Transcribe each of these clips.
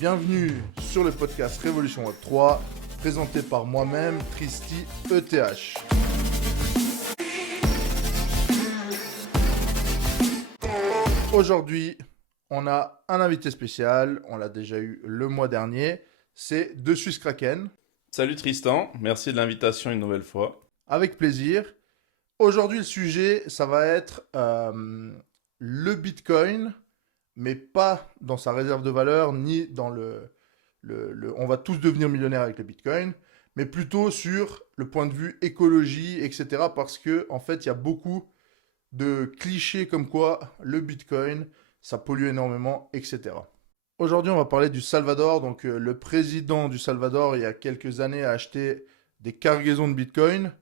Bienvenue sur le podcast Révolution Web 3, présenté par moi-même, Tristy ETH. Aujourd'hui, on a un invité spécial, on l'a déjà eu le mois dernier, c'est The Swiss Kraken. Salut Tristan, merci de l'invitation une nouvelle fois. Avec plaisir. Aujourd'hui, le sujet, ça va être le Bitcoin, mais pas dans sa réserve de valeur, ni dans on va tous devenir millionnaires avec le Bitcoin, mais plutôt sur le point de vue écologie, etc. Parce que, en fait, il y a beaucoup de clichés comme quoi le Bitcoin, ça pollue énormément, etc. Aujourd'hui, on va parler du Salvador. Donc, le président du Salvador, il y a quelques années, a acheté des cargaisons de Bitcoin.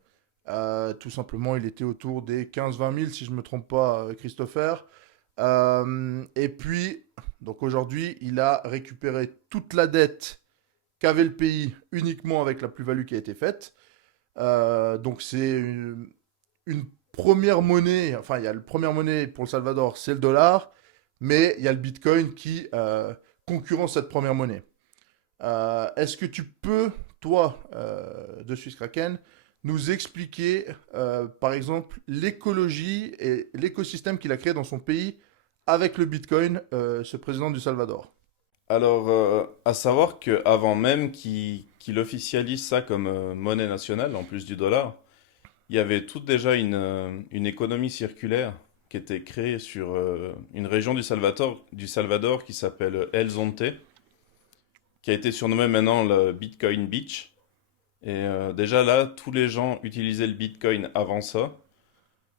Tout simplement, il était autour des 15-20 000, si je ne me trompe pas, Christopher. Et puis, donc aujourd'hui, il a récupéré toute la dette qu'avait le pays uniquement avec la plus-value qui a été faite. Donc, c'est une première monnaie. Enfin, il y a la première monnaie pour le Salvador, c'est le dollar. Mais il y a le Bitcoin qui concurrence cette première monnaie. Est-ce que tu peux, toi, de Swiss Kraken, nous expliquer, par exemple, l'écologie et l'écosystème qu'il a créé dans son pays avec le Bitcoin, ce président du Salvador? Alors, à savoir qu'avant même qu'il officialise ça comme monnaie nationale, en plus du dollar, il y avait tout déjà une économie circulaire qui était créée sur une région du Salvador qui s'appelle El Zonte, qui a été surnommée maintenant le Bitcoin Beach. Et déjà là, tous les gens utilisaient le Bitcoin avant ça.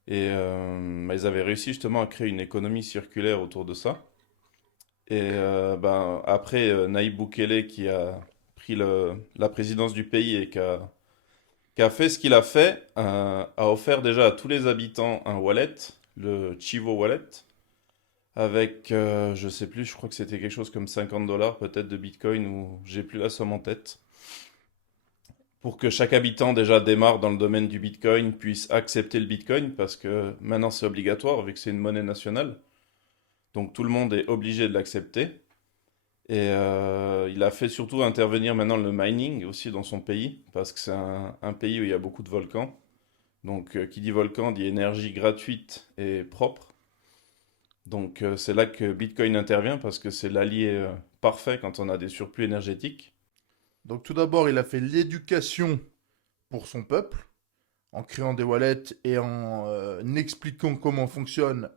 Et ils avaient réussi justement à créer une économie circulaire autour de ça. Et après, Naïb Boukele qui a pris la présidence du pays et qui a fait ce qu'il a fait, a offert déjà à tous les habitants un wallet, le Chivo Wallet, avec, je sais plus, je crois que c'était quelque chose comme 50 dollars peut-être de Bitcoin, ou j'ai plus la somme en tête, pour que chaque habitant déjà démarre dans le domaine du Bitcoin puisse accepter le Bitcoin, parce que maintenant c'est obligatoire vu que c'est une monnaie nationale. Donc tout le monde est obligé de l'accepter. Et il a fait surtout intervenir maintenant le mining aussi dans son pays, parce que c'est un pays où il y a beaucoup de volcans. Donc qui dit volcan dit énergie gratuite et propre. Donc c'est là que Bitcoin intervient, parce que c'est l'allié parfait quand on a des surplus énergétiques. Donc tout d'abord, il a fait l'éducation pour son peuple, en créant des wallets et en expliquant comment fonctionne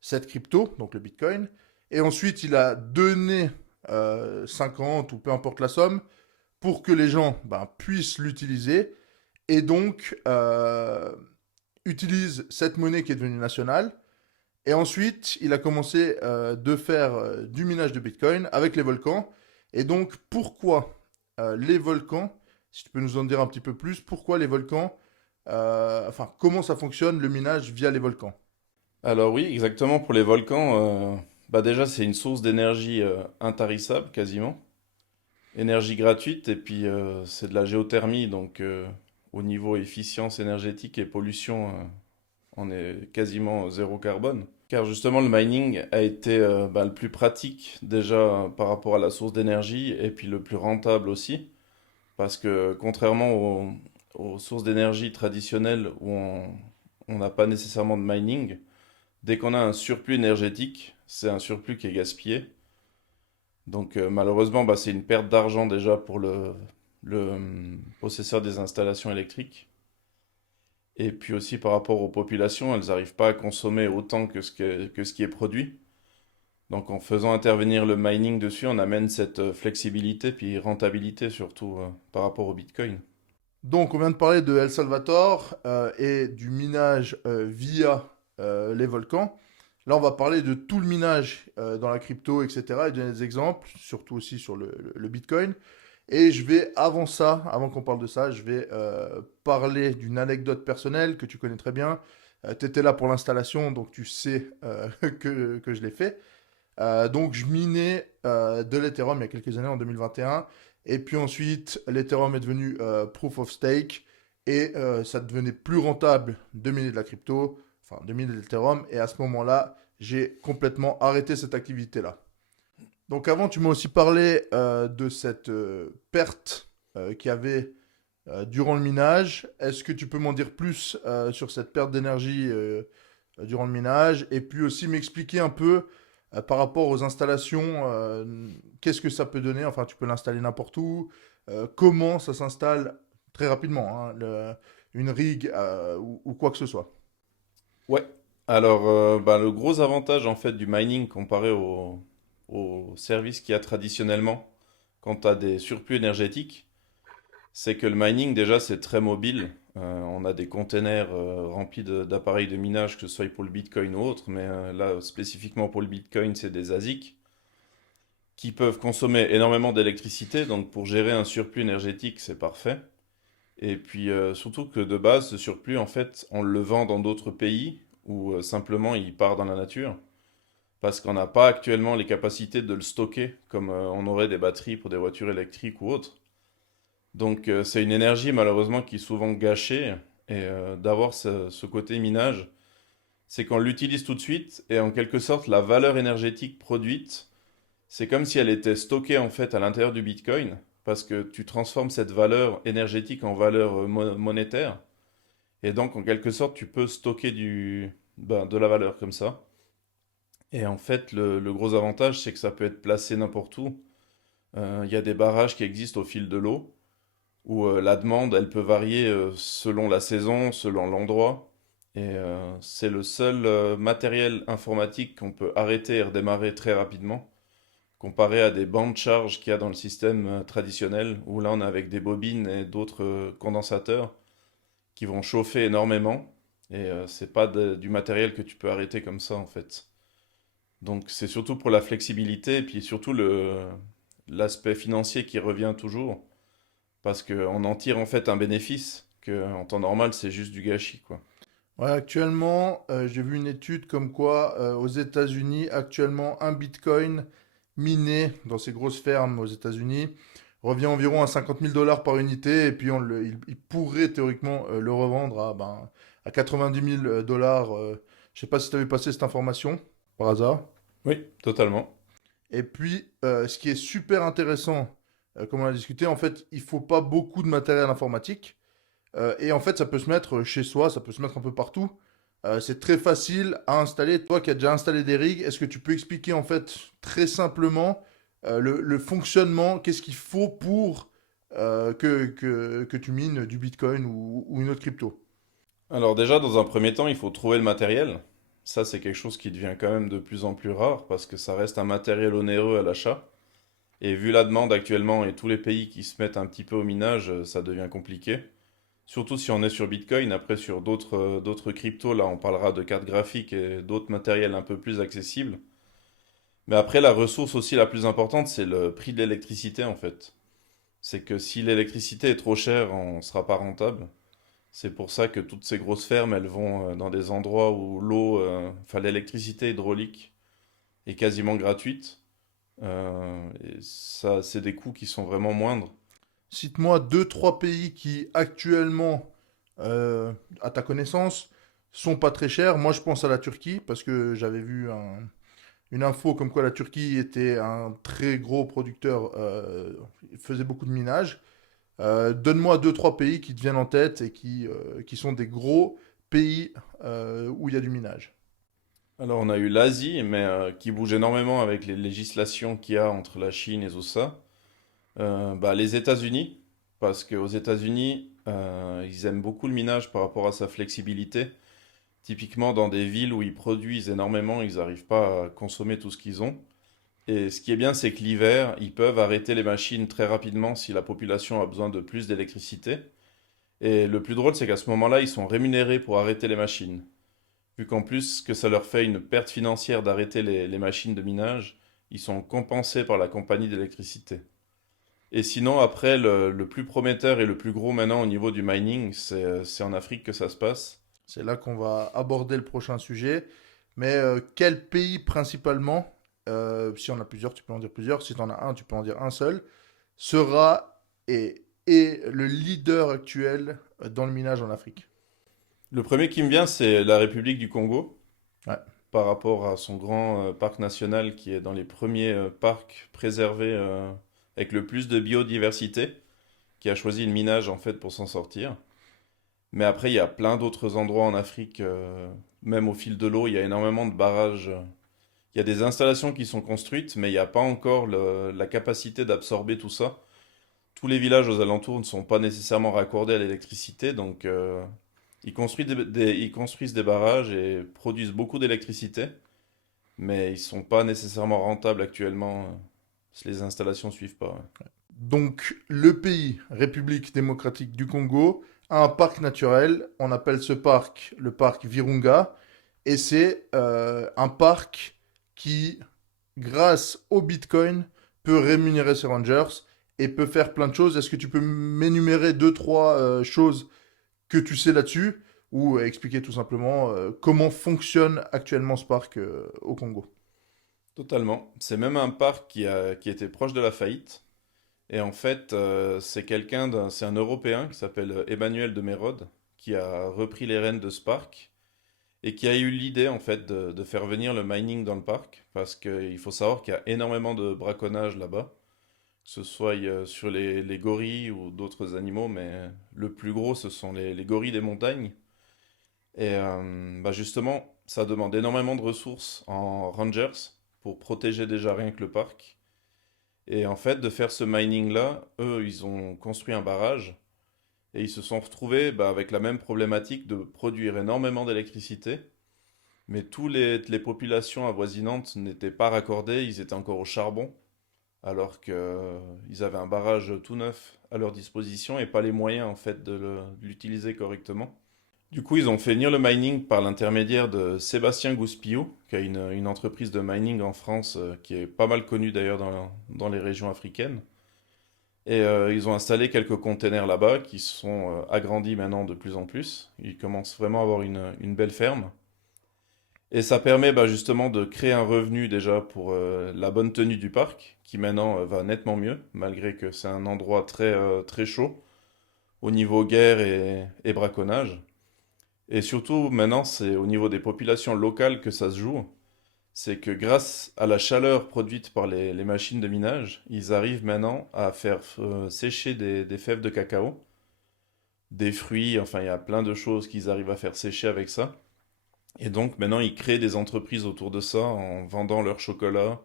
cette crypto, donc le Bitcoin. Et ensuite, il a donné 50 ou peu importe la somme pour que les gens puissent l'utiliser et donc utilisent cette monnaie qui est devenue nationale. Et ensuite, il a commencé de faire du minage de Bitcoin avec les volcans. Et donc, pourquoi les volcans, si tu peux nous en dire un petit peu plus, pourquoi les volcans, enfin, comment ça fonctionne le minage via les volcans? Alors oui, exactement, pour les volcans, déjà c'est une source d'énergie intarissable quasiment. Énergie gratuite, et puis c'est de la géothermie, donc au niveau efficience énergétique et pollution, on est quasiment zéro carbone. Car justement le mining a été le plus pratique déjà par rapport à la source d'énergie, et puis le plus rentable aussi, parce que contrairement aux sources d'énergie traditionnelles où on n'a pas nécessairement de mining, dès qu'on a un surplus énergétique, c'est un surplus qui est gaspillé. Donc malheureusement, c'est une perte d'argent déjà pour le possesseur des installations électriques. Et puis aussi par rapport aux populations, elles n'arrivent pas à consommer autant que ce qui est produit. Donc en faisant intervenir le mining dessus, on amène cette flexibilité puis rentabilité surtout par rapport au Bitcoin. Donc, on vient de parler de El Salvador et du minage via les volcans. Là, on va parler de tout le minage dans la crypto, etc. et donner des exemples, surtout aussi sur le Bitcoin. Et je vais, avant ça, avant qu'on parle de ça, je vais parler d'une anecdote personnelle que tu connais très bien. Tu étais là pour l'installation, donc tu sais que je l'ai fait. Donc, je minais de l'Ethereum il y a quelques années, en 2021. Et puis ensuite, l'Ethereum est devenu Proof of Stake. Et ça devenait plus rentable de miner de la crypto, enfin de miner de l'Ethereum. Et à ce moment-là, j'ai complètement arrêté cette activité-là. Donc avant, tu m'as aussi parlé de cette perte qu'il y avait durant le minage. Est-ce que tu peux m'en dire plus sur cette perte d'énergie durant le minage? Et puis aussi m'expliquer un peu par rapport aux installations, qu'est-ce que ça peut donner? Enfin, tu peux l'installer n'importe où. Comment ça s'installe très rapidement, hein, une rig ou quoi que ce soit. Ouais. Alors, bah, le gros avantage en fait du mining comparé au service qu'il y a traditionnellement quand tu as des surplus énergétiques, c'est que le mining déjà c'est très mobile. On a des containers remplis d'appareils de minage, que ce soit pour le Bitcoin ou autre, mais là spécifiquement pour le Bitcoin, c'est des ASIC qui peuvent consommer énormément d'électricité. Donc pour gérer un surplus énergétique, c'est parfait. Et puis surtout que de base, ce surplus, en fait, on le vend dans d'autres pays ou simplement il part dans la nature. Parce qu'on n'a pas actuellement les capacités de le stocker comme on aurait des batteries pour des voitures électriques ou autres. Donc c'est une énergie malheureusement qui est souvent gâchée. Et d'avoir ce côté minage, c'est qu'on l'utilise tout de suite et en quelque sorte la valeur énergétique produite, c'est comme si elle était stockée en fait à l'intérieur du Bitcoin. Parce que tu transformes cette valeur énergétique en valeur monétaire. Et donc, en quelque sorte, tu peux stocker de la valeur comme ça. Et en fait, le gros avantage, c'est que ça peut être placé n'importe où. Il y a des barrages qui existent au fil de l'eau, où la demande, elle peut varier selon la saison, selon l'endroit. Et c'est le seul matériel informatique qu'on peut arrêter et redémarrer très rapidement, comparé à des bancs de charge qu'il y a dans le système traditionnel, où là, on est avec des bobines et d'autres condensateurs qui vont chauffer énormément. Et c'est pas du matériel que tu peux arrêter comme ça en fait. Donc c'est surtout pour la flexibilité et puis surtout l'aspect financier qui revient toujours. Parce qu'on en tire en fait un bénéfice que en temps normal c'est juste du gâchis quoi. Ouais, actuellement, j'ai vu une étude comme quoi aux États-Unis, actuellement, un Bitcoin miné dans ces grosses fermes aux États-Unis revient environ à 50 000 $ par unité, et puis il pourrait théoriquement le revendre à 90 000 $. Je sais pas si tu avais passé cette information par hasard. Oui, totalement. Et puis, ce qui est super intéressant, comme on a discuté, en fait, il faut pas beaucoup de matériel informatique. Et en fait, ça peut se mettre chez soi, ça peut se mettre un peu partout. C'est très facile à installer. Toi qui as déjà installé des rigs, est-ce que tu peux expliquer en fait très simplement le fonctionnement, qu'est-ce qu'il faut pour que tu mines du Bitcoin ou une autre crypto? Alors déjà dans un premier temps il faut trouver le matériel. Ça c'est quelque chose qui devient quand même de plus en plus rare parce que ça reste un matériel onéreux à l'achat. Et vu la demande actuellement et tous les pays qui se mettent un petit peu au minage, ça devient compliqué. Surtout si on est sur Bitcoin, après sur d'autres cryptos, là on parlera de cartes graphiques et d'autres matériels un peu plus accessibles. Mais après la ressource aussi la plus importante, c'est le prix de l'électricité en fait. C'est que si l'électricité est trop chère, on ne sera pas rentable. C'est pour ça que toutes ces grosses fermes, elles vont dans des endroits où enfin l'électricité hydraulique est quasiment gratuite. Et ça, c'est des coûts qui sont vraiment moindres. Cite-moi deux, trois pays qui actuellement, à ta connaissance, sont pas très chers. Moi, je pense à la Turquie parce que j'avais vu une info comme quoi la Turquie était un très gros producteur, faisait beaucoup de minage. Donne-moi deux, trois pays qui te viennent en tête et qui sont des gros pays où il y a du minage. Alors on a eu l'Asie, mais qui bouge énormément avec les législations qu'il y a entre la Chine et tout ça. Bah, les États-Unis, parce qu'aux États-Unis, ils aiment beaucoup le minage par rapport à sa flexibilité. Typiquement dans des villes où ils produisent énormément, ils n'arrivent pas à consommer tout ce qu'ils ont. Et ce qui est bien, c'est que l'hiver, ils peuvent arrêter les machines très rapidement si la population a besoin de plus d'électricité. Et le plus drôle, c'est qu'à ce moment-là, ils sont rémunérés pour arrêter les machines. Vu qu'en plus que ça leur fait une perte financière d'arrêter les machines de minage, ils sont compensés par la compagnie d'électricité. Et sinon, après, le plus prometteur et le plus gros maintenant au niveau du mining, c'est en Afrique que ça se passe. C'est là qu'on va aborder le prochain sujet. Mais quel pays principalement, si on a plusieurs, tu peux en dire plusieurs, si tu en as un, tu peux en dire un seul, sera et le leader actuel dans le minage en Afrique? Le premier qui me vient, c'est la République du Congo. Ouais. par rapport à son grand parc national qui est dans les premiers parcs préservés avec le plus de biodiversité, qui a choisi le minage en fait pour s'en sortir. Mais après, il y a plein d'autres endroits en Afrique, même au fil de l'eau, il y a énormément de barrages. Il y a des installations qui sont construites, mais il n'y a pas encore la capacité d'absorber tout ça. Tous les villages aux alentours ne sont pas nécessairement raccordés à l'électricité, donc ils construisent ils construisent des barrages et produisent beaucoup d'électricité, mais ils sont pas nécessairement rentables actuellement, si les installations suivent pas. Ouais. Donc, le pays, République démocratique du Congo, a un parc naturel. On appelle ce parc le parc Virunga. Et c'est un parc qui, grâce au Bitcoin, peut rémunérer ses rangers et peut faire plein de choses. Est-ce que tu peux m'énumérer deux, trois choses que tu sais là-dessus ou expliquer tout simplement comment fonctionne actuellement ce parc au Congo? Totalement. C'est même un parc qui était proche de la faillite. Et en fait, c'est un Européen qui s'appelle Emmanuel de Mérode, qui a repris les rênes de ce parc et qui a eu l'idée en fait de faire venir le mining dans le parc, parce qu'il faut savoir qu'il y a énormément de braconnage là-bas, que ce soit sur les gorilles ou d'autres animaux, mais le plus gros ce sont les gorilles des montagnes. Et bah justement, ça demande énormément de ressources en rangers pour protéger déjà rien que le parc. Et en fait, de faire ce mining-là, eux, ils ont construit un barrage et ils se sont retrouvés bah, avec la même problématique de produire énormément d'électricité, mais les populations avoisinantes n'étaient pas raccordées, ils étaient encore au charbon, alors que ils avaient un barrage tout neuf à leur disposition et pas les moyens en fait de l'utiliser correctement. Du coup, ils ont fait venir le mining par l'intermédiaire de Sébastien Gouspillou, qui a une entreprise de mining en France qui est pas mal connue d'ailleurs dans les régions africaines. Et ils ont installé quelques containers là-bas qui sont agrandis maintenant de plus en plus. Ils commencent vraiment à avoir une belle ferme. Et ça permet bah, justement de créer un revenu déjà pour la bonne tenue du parc, qui maintenant va nettement mieux, malgré que c'est un endroit très chaud au niveau guerre et braconnage. Et surtout, maintenant, c'est au niveau des populations locales que ça se joue. C'est que grâce à la chaleur produite par les machines de minage, ils arrivent maintenant à faire sécher des fèves de cacao, des fruits, enfin, il y a plein de choses qu'ils arrivent à faire sécher avec ça. Et donc, maintenant, ils créent des entreprises autour de ça en vendant leur chocolat,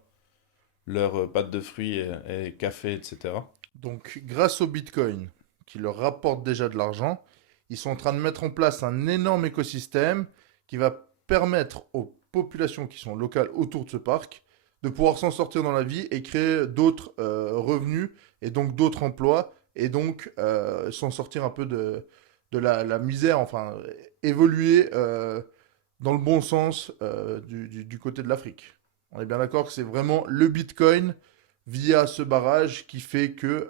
leurs pâtes de fruits et café, etc. Donc, grâce au Bitcoin, qui leur rapporte déjà de l'argent, ils sont en train de mettre en place un énorme écosystème qui va permettre aux populations qui sont locales autour de ce parc de pouvoir s'en sortir dans la vie et créer d'autres revenus et donc d'autres emplois et donc s'en sortir un peu de la misère, enfin évoluer dans le bon sens du côté de l'Afrique. On est bien d'accord que c'est vraiment le Bitcoin via ce barrage qui fait que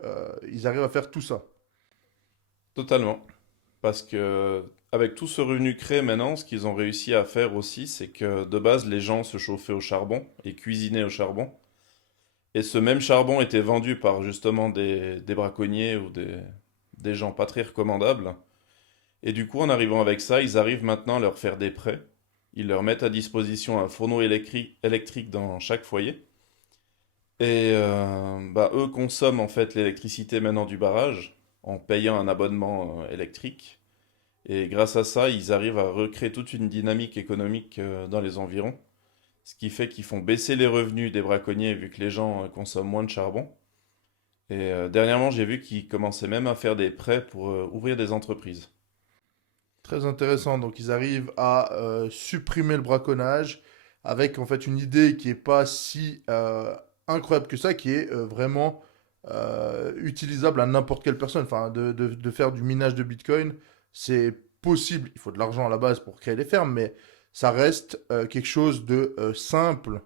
ils arrivent à faire tout ça. Totalement. Parce que avec tout ce revenu créé maintenant, ce qu'ils ont réussi à faire aussi, c'est que de base, les gens se chauffaient au charbon et cuisinaient au charbon. Et ce même charbon était vendu par justement des braconniers ou des gens pas très recommandables. Et du coup, en arrivant avec ça, ils arrivent maintenant à leur faire des prêts. Ils leur mettent à disposition un fourneau électrique dans chaque foyer. Et bah, eux consomment en fait l'électricité maintenant du barrage en payant un abonnement électrique. Et grâce à ça, ils arrivent à recréer toute une dynamique économique dans les environs. Ce qui fait qu'ils font baisser les revenus des braconniers vu que les gens consomment moins de charbon. Et dernièrement, j'ai vu qu'ils commençaient même à faire des prêts pour ouvrir des entreprises. Très intéressant. Donc ils arrivent à supprimer le braconnage avec en fait une idée qui est pas si incroyable que ça, qui est vraiment utilisable à n'importe quelle personne. Enfin, de faire du minage de Bitcoin, c'est possible. Il faut de l'argent à la base pour créer les fermes, mais ça reste quelque chose de simple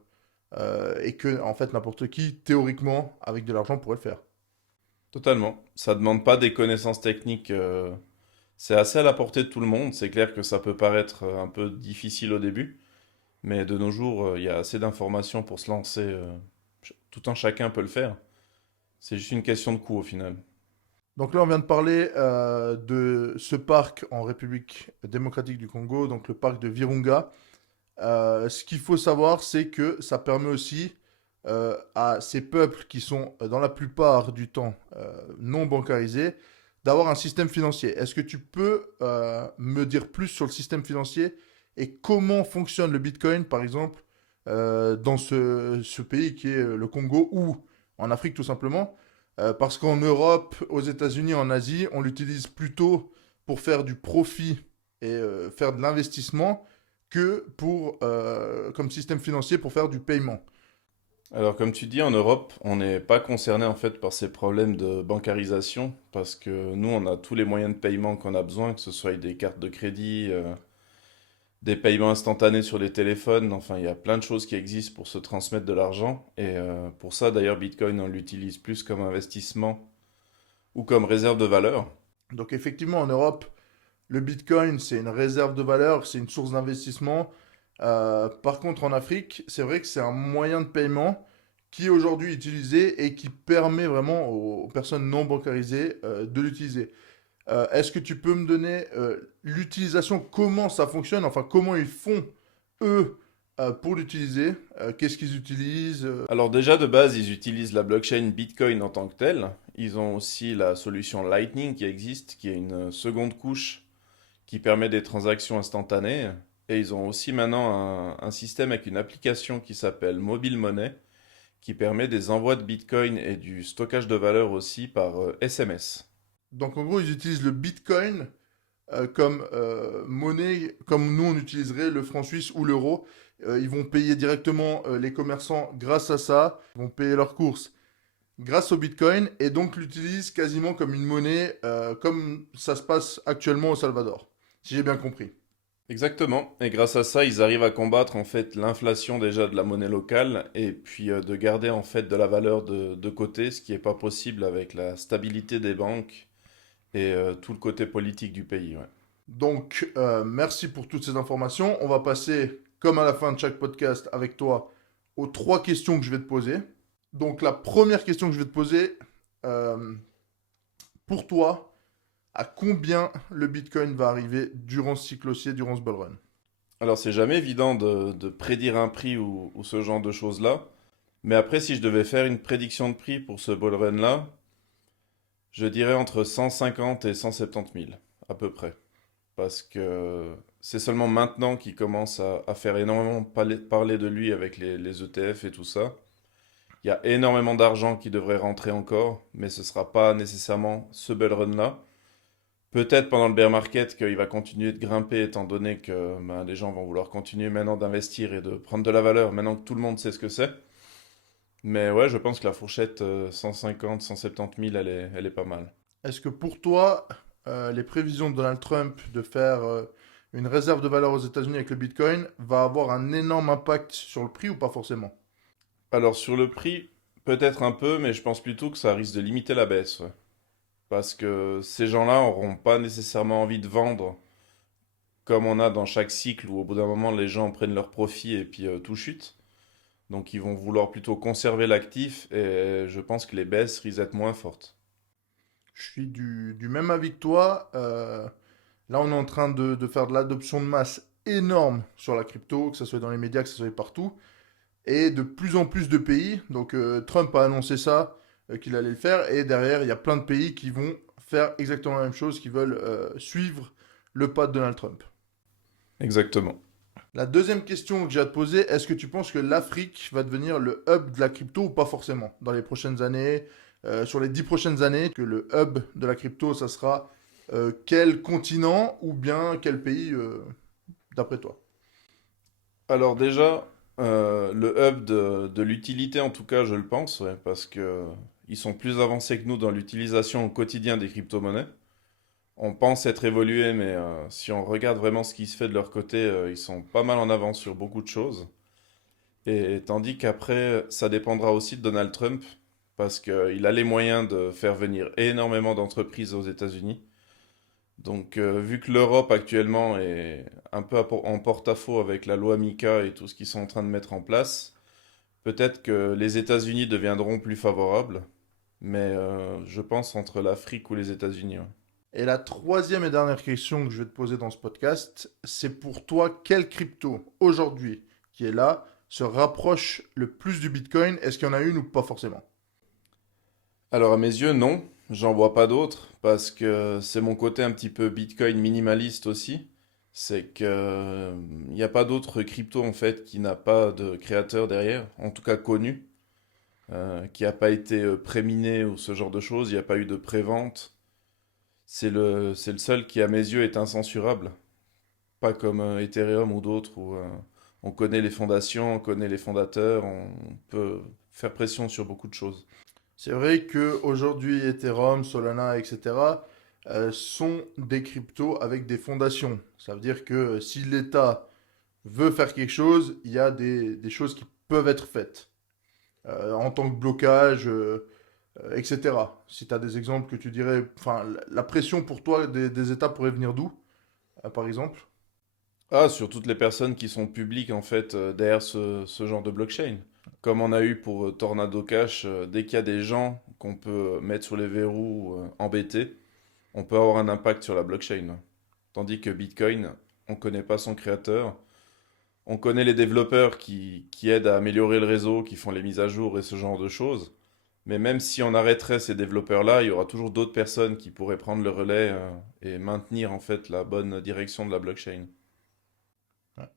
et que en fait n'importe qui, théoriquement, avec de l'argent, pourrait le faire. Totalement. Ça demande pas des connaissances techniques. C'est assez à la portée de tout le monde. C'est clair que ça peut paraître un peu difficile au début, mais de nos jours, il y a assez d'informations pour se lancer. Tout un chacun peut le faire. C'est juste une question de coût au final. Donc là, on vient de parler de ce parc en République démocratique du Congo, donc le parc de Virunga. Ce qu'il faut savoir, c'est que ça permet aussi à ces peuples qui sont dans la plupart du temps non bancarisés d'avoir un système financier. Est-ce que tu peux me dire plus sur le système financier et comment fonctionne le Bitcoin, par exemple, dans ce pays qui est le Congo ou en Afrique tout simplement? Parce qu'en Europe, aux États-Unis, en Asie, on l'utilise plutôt pour faire du profit et faire de l'investissement que pour, comme système financier pour faire du paiement. Alors, comme tu dis, en Europe, on n'est pas concerné en fait par ces problèmes de bancarisation parce que nous, on a tous les moyens de paiement qu'on a besoin, que ce soit des cartes de crédit, des paiements instantanés sur les téléphones. Enfin, il y a plein de choses qui existent pour se transmettre de l'argent. Et pour ça, d'ailleurs, Bitcoin, on l'utilise plus comme investissement ou comme réserve de valeur. Donc effectivement, en Europe, le Bitcoin, c'est une réserve de valeur, c'est une source d'investissement. Par contre, en Afrique, c'est vrai que c'est un moyen de paiement qui est aujourd'hui utilisé et qui permet vraiment aux personnes non bancarisées de l'utiliser. Est-ce que tu peux me donner l'utilisation, comment ça fonctionne, enfin comment ils font eux pour l'utiliser, qu'est-ce qu'ils utilisent Alors déjà, de base, ils utilisent la blockchain Bitcoin en tant que telle. Ils ont aussi la solution Lightning qui existe, qui est une seconde couche qui permet des transactions instantanées. Et ils ont aussi maintenant un système avec une application qui s'appelle Mobile Money, qui permet des envois de Bitcoin et du stockage de valeur aussi par SMS. Donc en gros, ils utilisent le Bitcoin comme monnaie, comme nous on utiliserait le franc suisse ou l'euro. Ils vont payer directement les commerçants grâce à ça. Ils vont payer leurs courses grâce au Bitcoin et donc l'utilisent quasiment comme une monnaie, comme ça se passe actuellement au Salvador, si j'ai bien compris. Exactement. Et grâce à ça, ils arrivent à combattre en fait l'inflation déjà de la monnaie locale et puis de garder en fait de la valeur de côté, ce qui n'est pas possible avec la stabilité des banques et tout le côté politique du pays. Ouais. Donc, merci pour toutes ces informations. On va passer, comme à la fin de chaque podcast avec toi, aux trois questions que je vais te poser. Donc, la première question que je vais te poser, euh, pour toi, à combien le Bitcoin va arriver durant ce cycle haussier, durant ce bull run? Alors c'est jamais évident de prédire un prix ou ce genre de choses-là. Mais après, si je devais faire une prédiction de prix pour ce bull run-là, je dirais entre 150 et 170 000, à peu près. Parce que c'est seulement maintenant qu'il commence à faire énormément parler de lui avec les ETF et tout ça. Il y a énormément d'argent qui devrait rentrer encore, mais ce ne sera pas nécessairement ce bull run-là. Peut-être pendant le bear market qu'il va continuer de grimper étant donné que ben, les gens vont vouloir continuer maintenant d'investir et de prendre de la valeur maintenant que tout le monde sait ce que c'est. Mais ouais, je pense que la fourchette 150, 170 000, elle est pas mal. Est-ce que pour toi, les prévisions de Donald Trump de faire une réserve de valeur aux États-Unis avec le Bitcoin va avoir un énorme impact sur le prix ou pas forcément? Alors sur le prix, peut-être un peu, mais je pense plutôt que ça risque de limiter la baisse. Ouais. Parce que ces gens-là n'auront pas nécessairement envie de vendre comme on a dans chaque cycle où au bout d'un moment les gens prennent leur profit et puis tout chute. Donc ils vont vouloir plutôt conserver l'actif et je pense que les baisses risquent d'être moins fortes. Je suis du même avis que toi. Là, on est en train de faire de l'adoption de masse énorme sur la crypto, que ce soit dans les médias, que ce soit partout. Et de plus en plus de pays, donc Trump a annoncé ça, qu'il allait le faire, et derrière, il y a plein de pays qui vont faire exactement la même chose, qui veulent suivre le pas de Donald Trump. Exactement. La deuxième question que j'ai à te poser, est-ce que tu penses que l'Afrique va devenir le hub de la crypto ou pas forcément dans les prochaines années, sur les 10 prochaines années, que le hub de la crypto, ça sera quel continent ou bien quel pays d'après toi? Alors déjà, le hub de l'utilité en tout cas, je le pense, ouais, parce que ils sont plus avancés que nous dans l'utilisation au quotidien des crypto-monnaies. On pense être évolué, mais si on regarde vraiment ce qui se fait de leur côté, ils sont pas mal en avance sur beaucoup de choses. Et tandis qu'après, ça dépendra aussi de Donald Trump, parce qu'il a les moyens de faire venir énormément d'entreprises aux États-Unis. Donc, vu que l'Europe actuellement est un peu en porte-à-faux avec la loi MiCA et tout ce qu'ils sont en train de mettre en place, peut-être que les États-Unis deviendront plus favorables, mais je pense entre l'Afrique ou les États-Unis. Ouais. Et la troisième et dernière question que je vais te poser dans ce podcast, c'est pour toi, quelle crypto aujourd'hui qui est là se rapproche le plus du Bitcoin? Est-ce qu'il y en a une ou pas forcément? Alors à mes yeux, non, j'en vois pas d'autres parce que c'est mon côté un petit peu Bitcoin minimaliste aussi. C'est que il n'y a pas d'autre crypto en fait qui n'a pas de créateur derrière, en tout cas connu, qui n'a pas été préminé ou ce genre de choses. Il n'y a pas eu de prévente. C'est le seul qui à mes yeux est incensurable, pas comme Ethereum ou d'autres où on connaît les fondations, on connaît les fondateurs, on peut faire pression sur beaucoup de choses. C'est vrai que aujourd'hui Ethereum, Solana, etc. Sont des cryptos avec des fondations. Ça veut dire que si l'État veut faire quelque chose, il y a des choses qui peuvent être faites. En tant que blocage, etc. Si tu as des exemples que tu dirais, enfin, la pression pour toi des États pourrait venir d'où, par exemple? Ah, sur toutes les personnes qui sont publiques en fait derrière ce genre de blockchain. Comme on a eu pour Tornado Cash, dès qu'il y a des gens qu'on peut mettre sur les verrous, embêtés, on peut avoir un impact sur la blockchain. Tandis que Bitcoin, on ne connaît pas son créateur, on connaît les développeurs qui aident à améliorer le réseau, qui font les mises à jour et ce genre de choses. Mais même si on arrêterait ces développeurs-là, il y aura toujours d'autres personnes qui pourraient prendre le relais et maintenir en fait la bonne direction de la blockchain. Ouais.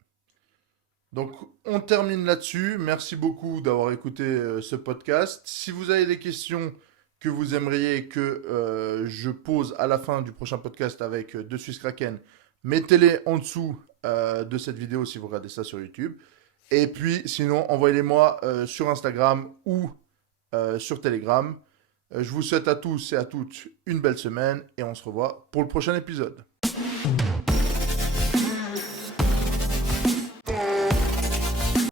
Donc, on termine là-dessus. Merci beaucoup d'avoir écouté ce podcast. Si vous avez des questions que vous aimeriez que je pose à la fin du prochain podcast avec De Suisse Kraken, mettez-les en dessous de cette vidéo si vous regardez ça sur YouTube. Et puis, sinon, envoyez-les-moi sur Instagram ou sur Telegram. Je vous souhaite à tous et à toutes une belle semaine et on se revoit pour le prochain épisode.